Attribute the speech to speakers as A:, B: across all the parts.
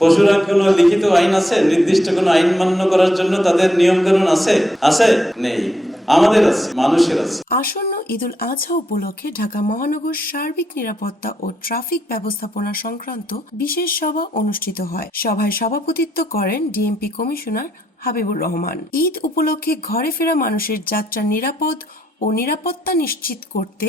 A: পশুরা কোনো লিখিত আইন আছে? নির্দিষ্ট কোনো আইন মান্য করার জন্য তাদের নিয়ম কানুন আছে? আছে? নেই। আমাদের আছে, মানুষের আছে।
B: আসন্ন ঈদুল আজহা উপলক্ষে ঢাকা মহানগর সার্বিক নিরাপত্তা ও ট্রাফিক ব্যবস্থাপনা সংক্রান্ত বিশেষ সভা অনুষ্ঠিত হয়। সভায় সভাপতিত্ব করেন ডিএমপি কমিশনার হাবিবুর রহমান। ঈদ উপলক্ষে ঘরে ফেরা মানুষের যাত্রা নিরাপদ ও নিরাপত্তা নিশ্চিত করতে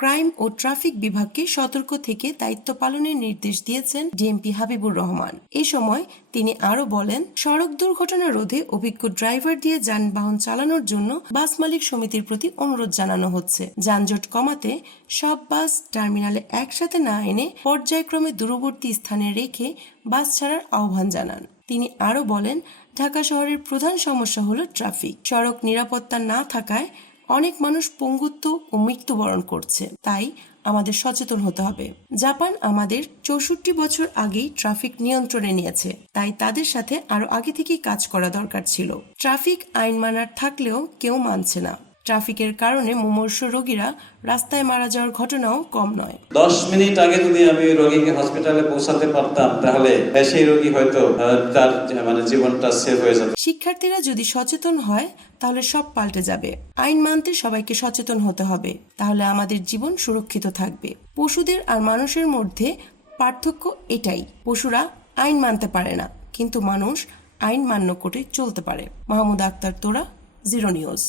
B: ক্রাইম ও ট্রাফিক বিভাগকে সতর্ক থেকে দায়িত্ব পালনের নির্দেশ দিয়েছেন ডিএমপি হাবিবুর রহমান। এ সময় তিনি আরও বলেন, সড়ক দুর্ঘটনা রোধে অভিজ্ঞ ড্রাইভার দিয়ে যানবাহন চালানোর জন্য বাস মালিক সমিতির প্রতি অনুরোধ জানানো হচ্ছে। যানজট কমাতে সব বাস টার্মিনালে একসাথে না এনে পর্যায়ক্রমে দূরবর্তী স্থানে রেখে বাস ছাড়ার আহ্বান জানান। তিনি আরও বলেন, ঢাকা শহরের প্রধান সমস্যা হলো ট্রাফিক। সড়ক নিরাপত্তা না থাকায় অনেক মানুষ পঙ্গুত্ব ও মৃত্যুবরণ করছে। তাই আমাদের সচেতন হতে হবে। জাপান আমাদের চৌষট্টি বছর আগেই ট্রাফিক নিয়ন্ত্রণে নিয়েছে। তাই তাদের সাথে আরও আগে থেকেই কাজ করা দরকার ছিল। ট্রাফিক আইন মানার থাকলেও কেউ মানছে না। ট্রাফিকের কারণে মুমূর্ষ রোগীরা রাস্তায় মারা যাওয়ার ঘটনাও কম নয়।
A: দশ মিনিট আগে যদি আমি রোগীকে হসপিটালে পৌঁছাতে পারতাম তাহলে সেই রোগী হয়তো তার মানে জীবনটা সেভ হয়ে যেত।
B: শিক্ষার্থীরা যদি সচেতন হয় তাহলে সব পাল্টে যাবে। আইন মানতে সবাইকে সচেতন হতে হবে। তাহলে আমাদের জীবন সুরক্ষিত থাকবে। পশুদের আর মানুষের মধ্যে পার্থক্য এটাই পশুরা আইন মানতে পারে না কিন্তু মানুষ আইন মান্য করে চলতে পারে। মাহমুদ আক্তার তোরা জিরো নিউজ।